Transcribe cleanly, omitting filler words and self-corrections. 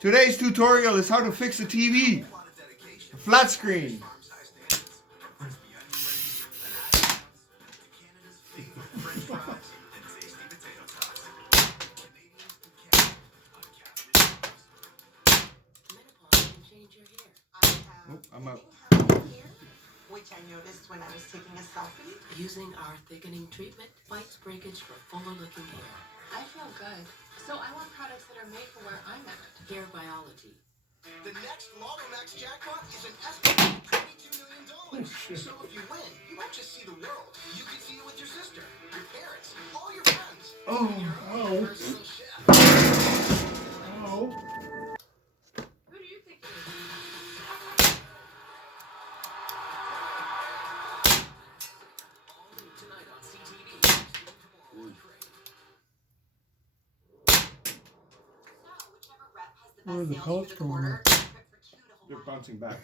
Today's tutorial is how to fix a TV. A flat screen. Oh, I'm out. Which I noticed when I was taking a selfie. Using our thickening treatment fights breakage for fuller looking hair. I feel good. So I want products that are made for where I'm at. Hair biology. The next Lotto Max jackpot is an estimated $22 million. So if you win, you won't just see the world. You can see it with your sister, your parents, all your friends. Oh, Your own personal chef. Oh. Who do you think it is? Only tonight on CTV. Where are the pellets going? They're bouncing back.